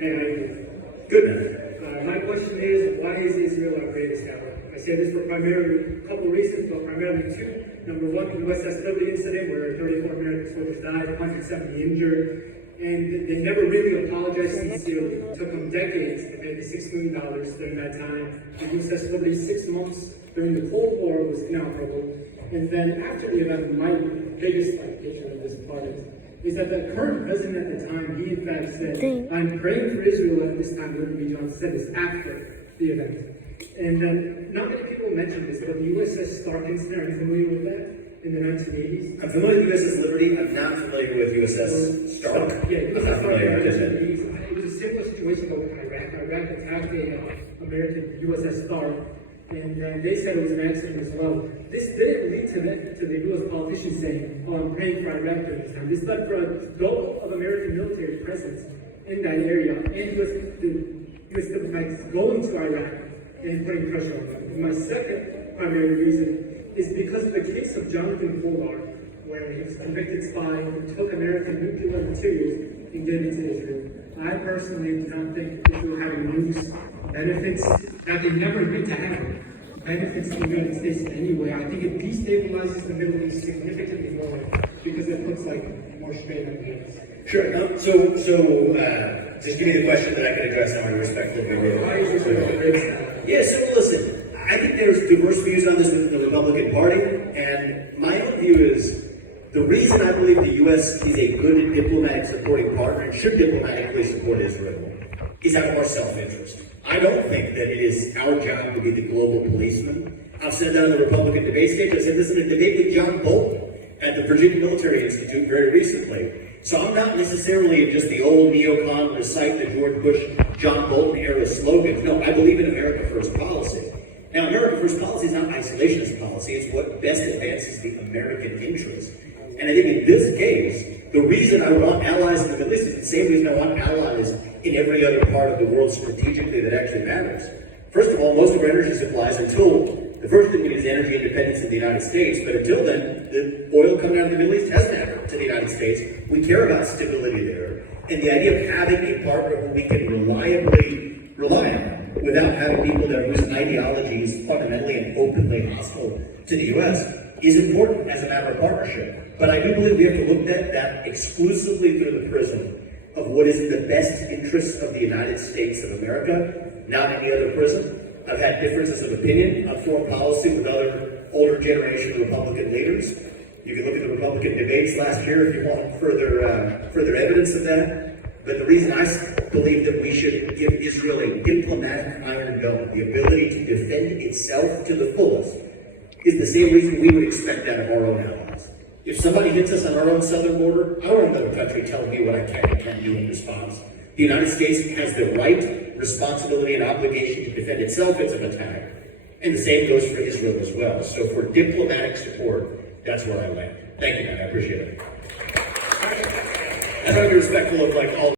Hey, how you doing? Good, man. My question is, why is Israel our greatest ally? I say this for primarily a couple of reasons, but primarily two. Number one, the USS Liberty incident where 34 American soldiers died, 170 injured, and they never really apologized sincerely. It took them decades to pay the $6 million during that time. The USS Liberty, 6 months during the Cold War, was inoperable. And then after the event, my biggest picture of this part is that the current president at the time, he in fact said, I'm praying for Israel at this time. Lyndon B. Johnson said this after the event. And not many people mention this, but the USS Stark incident, are you familiar with that? In the 1980s? I'm familiar with USS Liberty. I'm not familiar with USS Stark. Yeah, USS Stark. It It was a similar situation with Iraq. Iraq attacked a American USS Stark, and they said it was an accident as well. This didn't lead to the U.S. politicians saying, oh, I'm praying for Iraq during this time. This led for a goal of American military presence in that area, and U.S. diplomats going to Iraq and putting pressure on them. And my second primary reason is because of the case of Jonathan Pollard, where he was a convicted spy who took American nuclear materials and gave it to Israel. I personally do not think Israel having nukes benefits that they never admit to having. Benefits the United States in any way. I think it destabilizes the Middle East significantly more because it puts like more strain on the U.S. Sure. So just give me the question that I can address how I respectfully will. Why is Israel the greatest ally? Yeah, so listen, I think there's diverse views on this within the Republican Party, and my own view is the reason I believe the U.S. is a good diplomatic supporting partner and should diplomatically support Israel is out of our self-interest. I don't think that it is our job to be the global policeman. I've said that on the Republican debate stage. I said this in a debate with John Bolton at the Virginia Military Institute very recently. So I'm not necessarily just the old neocon recite the George Bush, John Bolton era slogans. No, I believe in America First policy. Now, America First policy is not isolationist policy. It's what best advances the American interest. And I think in this case, the reason I want allies in the Middle East is the same reason I want allies in every other part of the world strategically that actually matters. First of all, most of our energy supplies until the first thing is energy independence in the United States, but until then, the oil coming out of the Middle East has mattered to the United States. We care about stability there. And the idea of having a partner who we can reliably rely on without having people that whose ideology is fundamentally and openly hostile to the U.S. is important as a matter of partnership. But I do believe we have to look at that exclusively through the prism of what is in the best interests of the United States of America, not any other prism. I've had differences of opinion on foreign policy with other older generation Republican leaders. You can look at the Republican debates last year if you want further evidence of that. But the reason I believe that we should give Israel a diplomatic iron dome, the ability to defend itself to the fullest, is the same reason we would expect that of our own allies. If somebody hits us on our own southern border, I don't want another country telling me what I can and can't do in response. The United States has the right, responsibility, and obligation to defend itself as an attack. And the same goes for Israel as well. So for diplomatic support, that's where I land. Thank you, man. I appreciate it. I try to be respectful of like all